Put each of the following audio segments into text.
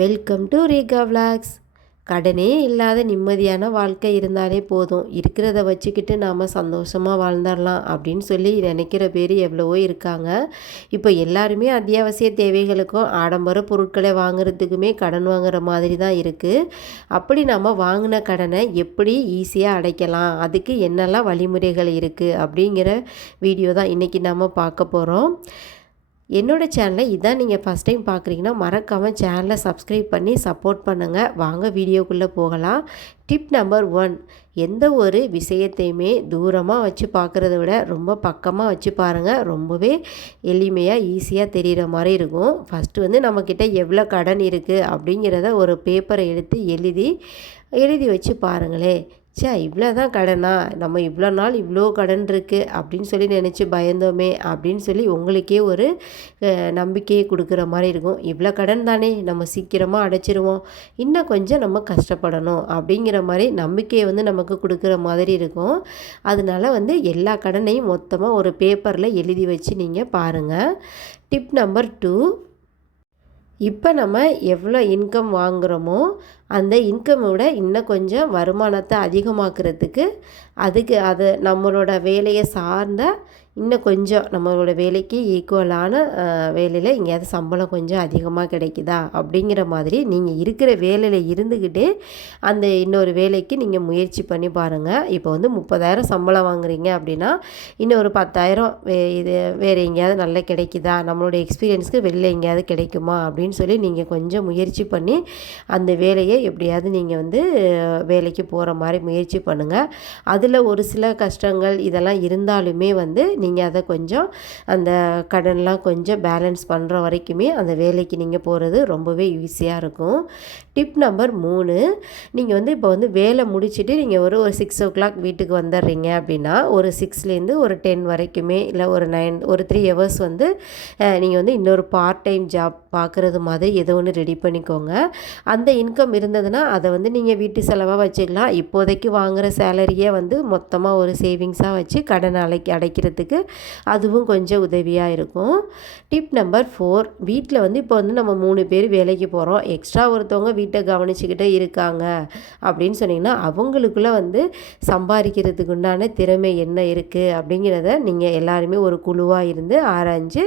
Welcome to Rekha vlogs கடனே இல்லாத நிம்மதியான வாழ்க்கை இருந்தாலே போதும். இருக்கிறத வச்சுக்கிட்டு நாம் சந்தோஷமாக வாழ்ந்துடலாம் அப்படின்னு சொல்லி நினைக்கிற பேர் எவ்வளவோ இருக்காங்க. இப்போ எல்லாருமே அத்தியாவசிய தேவைகளுக்கும் ஆடம்பர பொருட்களை வாங்குறதுக்குமே கடன் வாங்குற மாதிரி தான் இருக்குது அப்படி நம்ம வாங்கின கடனை எப்படி ஈஸியாக அடைக்கலாம்? அதுக்கு என்னெல்லாம் வழிமுறைகள் இருக்குது அப்படிங்கிற வீடியோ தான் இன்றைக்கி நம்ம பார்க்க போகிறோம் என்னோடய சேனலை இதான் நீங்கள் ஃபஸ்ட் டைம் பார்க்குறீங்கன்னா மறக்காமல் சேனலை சப்ஸ்கிரைப் பண்ணி சப்போர்ட் பண்ணுங்கள் வாங்க வீடியோக்குள்ளே போகலாம். டிப் நம்பர் ஒன் எந்த ஒரு விஷயத்தையுமே தூரமாக வச்சு பார்க்குறத விட ரொம்ப பக்கமாக வச்சு பாருங்கள் ரொம்பவே எளிமையாக ஈஸியாக தெரிகிற மாதிரி இருக்கும். ஃபஸ்ட்டு வந்து நம்மக்கிட்ட எவ்வளோ கடன் இருக்குது அப்படிங்கிறத ஒரு பேப்பரை எடுத்து எழுதி எழுதி வச்சு பாருங்களேன் ச்சே இவ்வளோ தான் கடனா? நம்ம இவ்வளோ நாள் இவ்வளோ கடன் இருக்குது அப்படின்னு சொல்லி நினச்சி பயந்தோமே அப்படின்னு சொல்லி உங்களுக்கே ஒரு நம்பிக்கையை கொடுக்குற மாதிரி இருக்கும். இவ்வளோ கடன் தானே? நம்ம சீக்கிரமாக அடைச்சிருவோம். இன்னும் கொஞ்சம் நம்ம கஷ்டப்படணும் அப்படிங்கிற மாதிரி நம்பிக்கையை வந்து நமக்கு கொடுக்குற மாதிரி இருக்கும். அதனால வந்து எல்லா கடனையும் மொத்தமாக ஒரு பேப்பரில் எழுதி வச்சு நீங்கள் பாருங்கள் டிப் நம்பர் டூ இப்போ நம்ம எவ்வளோ இன்கம் வாங்குகிறோமோ அந்த இன்கம்மை விட இன்னும் கொஞ்சம் வருமானத்தை அதிகமாக்குறதுக்கு அதுக்கு அது நம்மளோட வேலையை சார்ந்த இன்னும் கொஞ்சம் நம்மளோட வேலைக்கு ஈக்குவலான வேலையில் எங்கேயாவது சம்பளம் கொஞ்சம் அதிகமாக கிடைக்குதா அப்படிங்கிற மாதிரி நீங்கள் இருக்கிற வேலையில் இருந்துக்கிட்டே அந்த இன்னொரு வேலைக்கு நீங்கள் முயற்சி பண்ணி பாருங்கள் இப்போ வந்து முப்பதாயிரம் சம்பளம் வாங்குறீங்க அப்படின்னா இன்னும் ஒரு பத்தாயிரம் வே இது வேறு எங்கேயாவது நல்லா கிடைக்குதா? நம்மளோட எக்ஸ்பீரியன்ஸ்க்கு வெளில எங்கேயாவது கிடைக்குமா? அப்படின்னு சொல்லி நீங்கள் கொஞ்சம் முயற்சி பண்ணி அந்த வேலையை எப்படியாவது நீங்கள் வந்து வேலைக்கு போகிற மாதிரி முயற்சி பண்ணுங்கள் அதில் ஒரு சில கஷ்டங்கள் இதெல்லாம் இருந்தாலுமே வந்து நீங்கள் அதை கொஞ்சம் அந்த கடன்லாம் கொஞ்சம் பேலன்ஸ் பண்ணுற வரைக்குமே அந்த வேலைக்கு நீங்கள் போகிறது ரொம்பவே ஈஸியாக இருக்கும். டிப் நம்பர் மூணு நீங்கள் வந்து இப்போ வந்து வேலை முடிச்சுட்டு நீங்கள் ஒரு ஒரு சிக்ஸ் ஓ கிளாக் வீட்டுக்கு வந்துடுறீங்க அப்படின்னா ஒரு சிக்ஸ்லேருந்து ஒரு டென் வரைக்குமே இல்லை ஒரு நைன் ஒரு த்ரீ ஹவர்ஸ் வந்து நீங்கள் வந்து இன்னொரு பார்ட் டைம் ஜாப் பார்க்குறது மாதிரி ஏதோ ஒன்று ரெடி பண்ணிக்கோங்க. அந்த இன்கம் இருந்ததுன்னா அதை வந்து நீங்கள் வீட்டு செலவாக வச்சுக்கலாம். இப்போதைக்கு வாங்குகிற சேலரியே வந்து மொத்தமாக ஒரு சேவிங்ஸாக வச்சு கடன் அடைக்க அடைக்கிறதுக்கு அதுவும் கொஞ்சம் உதவியாக இருக்கும். டிப் நம்பர் ஃபோர் வீட்டில் வந்து இப்போ வந்து நம்ம மூணு பேர் வேலைக்கு போகிறோம் எக்ஸ்ட்ரா ஒருத்தவங்க வீட்டை கவனிச்சுக்கிட்டே இருக்காங்க அப்படின்னு சொன்னிங்கன்னா அவங்களுக்குள்ளே வந்து சம்பாதிக்கிறதுக்கு உண்டான திறமை என்ன இருக்குது அப்படிங்கிறத நீங்கள் எல்லாருமே ஒரு குழுவாக இருந்து ஆராய்ஞ்சு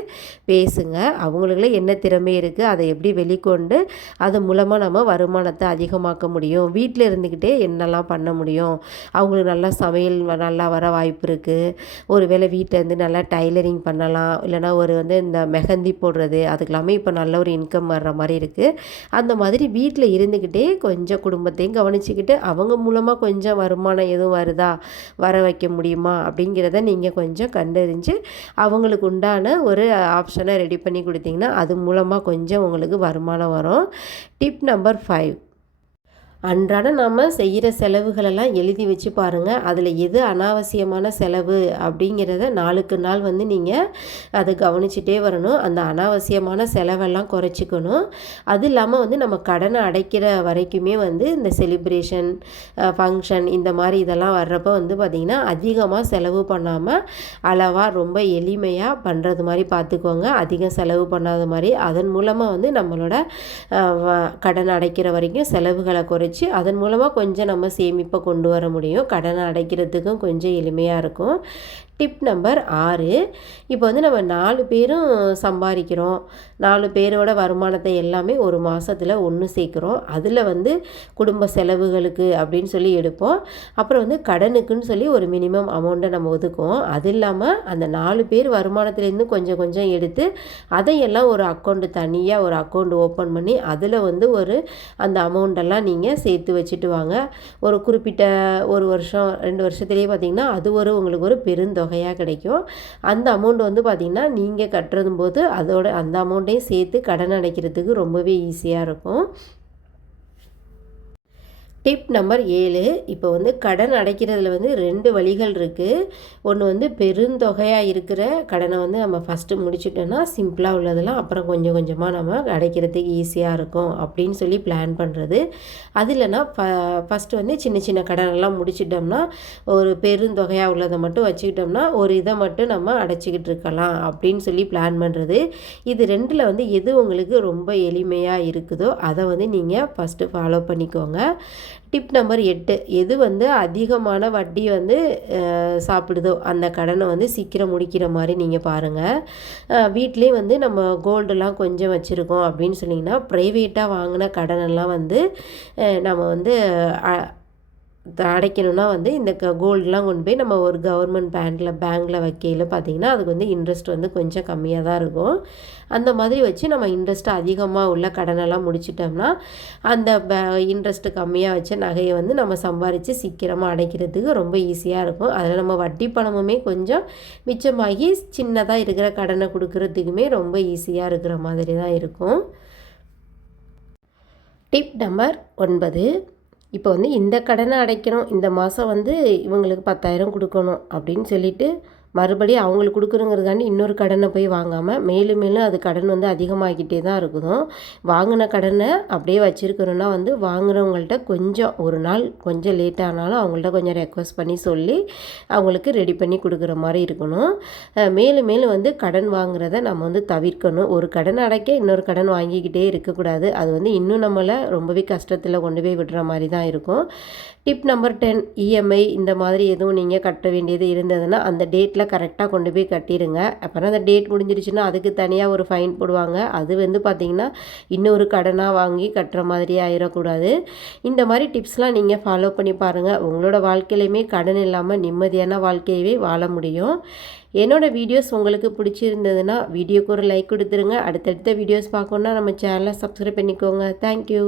பேசுங்க. அவங்களுக்குள்ள என்ன திறமை இருக்குது அதை எப்படி வெளிக்கொண்டு அது மூலமாக நம்ம வருமானத்தை அதிகமாக்க முடியும். வீட்டில் இருந்துக்கிட்டே என்னெல்லாம் பண்ண முடியும்? அவங்களுக்கு நல்லா சமையல் நல்லா வர வாய்ப்பு இருக்குது ஒரு வேளை வீட்டில் இருந்து நல்லா டைலரிங் பண்ணலாம். இல்லைனா ஒரு வந்து இந்த மெஹந்தி போடுறது அதுக்கெல்லாமே இப்போ நல்ல ஒரு இன்கம் வர்ற மாதிரி இருக்குது அந்த மாதிரி வீட்டில் இருந்துக்கிட்டே கொஞ்சம் குடும்பத்தையும் கவனிச்சுக்கிட்டு அவங்க மூலமாக கொஞ்சம் வருமானம் எதுவும் வருதா? வர வைக்க முடியுமா? அப்படிங்கிறத நீங்கள் கொஞ்சம் கண்டறிஞ்சு அவங்களுக்கு உண்டான ஒரு ஆப்ஷனை ரெடி பண்ணி கொடுத்தீங்கன்னா அது மூலமாக கொஞ்சம் உங்களுக்கு வருமானம் வரும். டிப் நம்பர் ஃபைவ் அன்றாட நாம் செய்கிற செலவுகளெல்லாம் எழுதி வச்சு பாருங்கள் அதில் எது அனாவசியமான செலவு அப்படிங்கிறத நாளுக்கு நாள் வந்து நீங்கள் அதை கவனிச்சிட்டே வரணும். அந்த அனாவசியமான செலவெல்லாம் குறைச்சிக்கணும். அது இல்லாமல் வந்து நம்ம கடனை அடைக்கிற வரைக்குமே வந்து இந்த செலிப்ரேஷன் ஃபங்க்ஷன் இந்த மாதிரி இதெல்லாம் வர்றப்போ வந்து பார்த்திங்கன்னா அதிகமாக செலவு பண்ணாமல் அளவாக ரொம்ப எளிமையாக பண்ணுறது மாதிரி பார்த்துக்கோங்க அதிகம் செலவு பண்ணாத மாதிரி. அதன் மூலமாக வந்து நம்மளோட கடன் அடைக்கிற வரைக்கும் செலவுகளை குறை வச்சு அதன் மூலமாக கொஞ்சம் நம்ம சேமிப்பை கொண்டு வர முடியும். கடனை அடைக்கிறதுக்கும் கொஞ்சம் எளிமையாக இருக்கும். டிப் நம்பர் ஆறு. இப்போ வந்து நம்ம நாலு பேரும் சம்பாதிக்கிறோம். நாலு பேரோட வருமானத்தை எல்லாமே ஒரு மாதத்தில் ஒன்று சேர்க்குறோம். அதில் வந்து குடும்ப செலவுகளுக்கு அப்படின்னு சொல்லி எடுப்போம். அப்புறம் வந்து கடனுக்குன்னு சொல்லி ஒரு மினிமம் அமௌண்ட்டை நம்ம ஒதுக்குவோம். அது இல்லாமல் அந்த நாலு பேர் வருமானத்துலேருந்து கொஞ்சம் கொஞ்சம் எடுத்து அதையெல்லாம் ஒரு அக்கௌண்ட்டு தனியாக ஒரு அக்கௌண்ட் ஓப்பன் பண்ணி அதில் வந்து ஒரு அந்த அமௌண்ட்டெல்லாம் நீங்கள் சேர்த்து வச்சுட்டு வாங்க. ஒரு குறிப்பிட்ட ஒரு வருஷம் ரெண்டு வருஷத்துலேயே பார்த்திங்கன்னா அது ஒரு உங்களுக்கு ஒரு பெருந்தொகையாக கிடைக்கும். அந்த அமௌண்ட் வந்து பார்த்திங்கன்னா நீங்கள் கட்டுறதும் போது அதோட அந்த அமௌண்ட்டையும் சேர்த்து கடன் அடைக்கிறதுக்கு ரொம்பவே ஈஸியாக இருக்கும். டிப் நம்பர் ஏழு. இப்போ வந்து கடன் அடைக்கிறதுல வந்து ரெண்டு வழிகள் இருக்குது ஒன்று வந்து பெருந்தொகையாக இருக்கிற கடனை வந்து நம்ம ஃபஸ்ட்டு முடிச்சுட்டோன்னா சிம்பிளாக உள்ளதெல்லாம் அப்புறம் கொஞ்சம் கொஞ்சமாக நம்ம அடைக்கிறதுக்கு ஈஸியாக இருக்கும் அப்படின்னு சொல்லி பிளான் பண்ணுறது அது இல்லைன்னா ஃப ஃபஸ்ட்டு வந்து சின்ன சின்ன கடனெல்லாம் முடிச்சிட்டோம்னா ஒரு பெருந்தொகையாக உள்ளதை மட்டும் வச்சுக்கிட்டோம்னா ஒரு இதை மட்டும் நம்ம அடைச்சிக்கிட்டு இருக்கலாம் அப்படின்னு சொல்லி பிளான் பண்ணுறது இது ரெண்டில் வந்து எது உங்களுக்கு ரொம்ப எளிமையாக இருக்குதோ அதை வந்து நீங்கள் ஃபஸ்ட்டு ஃபாலோ பண்ணிக்கோங்க. டிப் நம்பர் எட்டு. எது வந்து அதிகமான வட்டி வந்து சாப்பிடுதோ அந்த கடனை வந்து சீக்கிரம் முடிக்கிற மாதிரி நீங்கள் பாருங்கள் வீட்டிலே வந்து நம்ம கோல்டெல்லாம் கொஞ்சம் வச்சுருக்கோம் அப்படின்னு சொன்னிங்கன்னா ப்ரைவேட்டாக வாங்கின கடனெல்லாம் வந்து நம்ம வந்து அடைக்கணும்னா வந்து இந்த க கோல்டெலாம் கொண்டு போய் நம்ம ஒரு கவர்மெண்ட் பேங்கில் பேங்க்கில் வைக்கையில் பார்த்திங்கன்னா அதுக்கு வந்து இன்ட்ரெஸ்ட் வந்து கொஞ்சம் கம்மியாக தான் இருக்கும். அந்த மாதிரி வச்சு நம்ம இன்ட்ரெஸ்ட் அதிகமாக உள்ள கடனெல்லாம் முடிச்சிட்டோம்னா அந்த பே இன்ட்ரெஸ்ட்டு கம்மியாக வச்ச நகையை வந்து நம்ம சம்பாரித்து சீக்கிரமாக அடைக்கிறதுக்கு ரொம்ப ஈஸியாக இருக்கும். அதில் நம்ம வட்டி பணமுமே கொஞ்சம் மிச்சமாகி சின்னதாக இருக்கிற கடனை கொடுக்குறதுக்குமே ரொம்ப ஈஸியாக இருக்கிற மாதிரி தான் இருக்கும். டிப் நம்பர் ஒன்பது. இப்போ வந்து இந்த கடனை அடைக்கணும் இந்த மாதம் வந்து இவங்களுக்கு பத்தாயிரம் கொடுக்கணும் அப்படின்னு சொல்லிவிட்டு மறுபடியும் அவங்களுக்கு கொடுக்குறங்கிறதுக்காண்டி இன்னொரு கடனை போய் வாங்காமல் மேலும் மேலும் அது கடன் வந்து அதிகமாகிட்டே தான் இருக்குதும். வாங்கின கடனை அப்படியே வச்சுருக்கிறோன்னா வந்து வாங்குறவங்கள்ட்ட கொஞ்சம் ஒரு நாள் கொஞ்சம் லேட் ஆனாலும் அவங்கள்ட்ட கொஞ்சம் ரெக்வஸ்ட் பண்ணி சொல்லி அவங்களுக்கு ரெடி பண்ணி கொடுக்குற மாதிரி இருக்கணும். மேலும் மேலும் வந்து கடன் வாங்குறத நம்ம வந்து தவிர்க்கணும். ஒரு கடன் அடைக்க இன்னொரு கடன் வாங்கிக்கிட்டே இருக்கக்கூடாது. அது வந்து இன்னும் நம்மளை ரொம்பவே கஷ்டத்தில் கொண்டு போய் விடுற மாதிரி தான் இருக்கும். டிப் நம்பர் டென் இஎம்ஐ இந்த மாதிரி எதுவும் நீங்கள் கட்ட வேண்டியது இருந்ததுன்னா அந்த டேட் டேட்டில் கரெக்டாக கொண்டு போய் கட்டிடுங்க அப்புறம் அந்த டேட் முடிஞ்சிருச்சுன்னா அதுக்கு தனியாக ஒரு ஃபைன் போடுவாங்க. அது வந்து பார்த்திங்கன்னா இன்னொரு கடனாக வாங்கி கட்டுற மாதிரி ஆயிடக்கூடாது இந்த மாதிரி டிப்ஸ்லாம் நீங்கள் ஃபாலோ பண்ணி பாருங்கள் உங்களோட வாழ்க்கையிலையுமே கடன் இல்லாமல் நிம்மதியான வாழ்க்கையவே வாழ முடியும். என்னோடய வீடியோஸ் உங்களுக்கு பிடிச்சிருந்ததுன்னா வீடியோக்கு ஒரு லைக் கொடுத்துருங்க. அடுத்தடுத்த வீடியோஸ் பார்க்கணுன்னா நம்ம சேனலை சப்ஸ்கிரைப் பண்ணிக்கோங்க. தேங்க்யூ